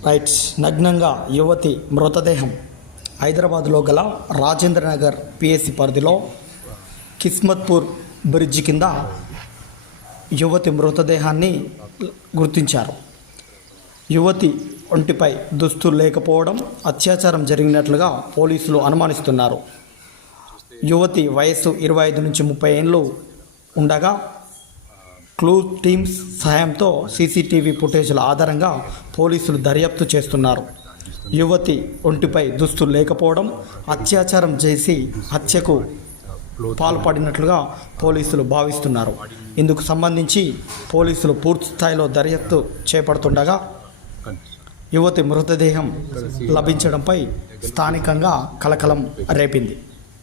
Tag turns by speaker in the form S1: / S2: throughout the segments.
S1: Right. నగ్నంగా యువతి మృతదేహం హైదరాబాద్లో గల రాజేంద్రనగర్ పిఎస్సి పరిధిలో కిస్మత్పూర్ బ్రిడ్జి కింద యువతి మృతదేహాన్ని గుర్తించారు. యువతి ఒంటిపై దుస్తులు లేకపోవడం అత్యాచారం జరిగినట్లుగా పోలీసులు అనుమానిస్తున్నారు. యువతి వయస్సు 25 నుంచి 30 ఏళ్ళు ఉండగా క్లూ టీమ్స్ సహాయంతో సీసీటీవీ ఫుటేజ్ల ఆధారంగా పోలీసులు దర్యాప్తు చేస్తున్నారు. యువతి ఒంటిపై దుస్తులు లేకపోవడం, అత్యాచారం చేసి హత్యకు పాల్పడినట్లుగా పోలీసులు భావిస్తున్నారు. ఇందుకు సంబంధించి పోలీసులు పూర్తి స్థాయిలో దర్యాప్తు చేపడుతుండగా యువతి మృతదేహం లభించడంపై స్థానికంగా కలకలం రేపింది.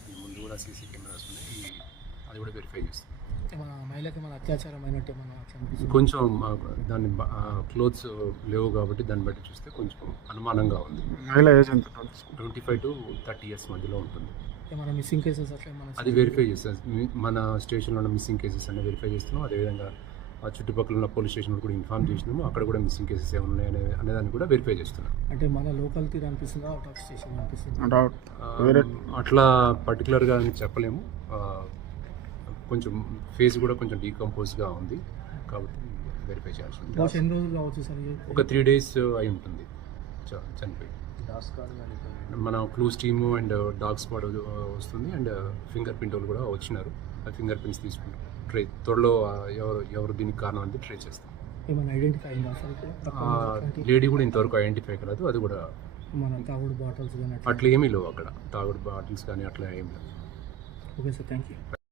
S2: కొంచెం దాన్ని క్లోత్స్ లేవు కాబట్టి దాన్ని బట్టి చూస్తే కొంచెం అనుమానంగా ఉంది. 25 to 30 years మధ్యలో ఉంటుంది.
S3: మిస్సింగ్ కేసెస్
S2: అది వెరిఫై చేస్తాం. మన స్టేషన్లో ఉన్న మిస్సింగ్ కేసెస్ అన్ని వెరిఫై చేస్తున్నాం. అదేవిధంగా చుట్టుపక్కల ఉన్న పోలీస్ స్టేషన్ కూడా ఇన్ఫార్మ్ చేసినాము. అక్కడ కూడా మిస్సింగ్ కేసెస్ ఏమైనా ఉన్నాయనే అనేదాన్ని కూడా వెరిఫై చేస్తున్నాం.
S3: అంటే మన లోకల్ తీరు అనిపిస్తుందా, అవుట్ ఆఫ్ స్టేషన్ అనిపిస్తుందా?
S2: అట్లా పర్టికులర్గా అని చెప్పలేము. కొంచెం ఫేస్ కూడా కొంచెం డీకంపోజ్గా ఉంది కాబట్టి వెరిఫై చేయాల్సి ఉంది.
S3: ఎన్ని రోజులు కావచ్చు సార్?
S2: ఒక 3 days అయి ఉంటుంది చనిపోయి. మన clues team and dog squad వస్తుంది అండ్ ఫింగర్ ప్రింట్ వాళ్ళు కూడా వచ్చినారు. ఆ ఫింగర్ ప్రింట్స్ తీసుకుంటాం. త్వరలో ఎవరు దీనికి కారణం అనేది ట్రై చేస్తాం.
S3: ఏమైనా ఐడెంటిఫై అయిందా సార్?
S2: లేడీ కూడా ఇంతవరకు ఐడెంటిఫై కాలేదు. అది కూడా
S3: మన తాగుడు బాటిల్స్ కానీ
S2: అట్లా ఏమీ లేవు అక్కడ. తాగుడు బాటిల్స్ కానీ అట్లా ఏమీ లేవు.
S3: Okay sir, thank you.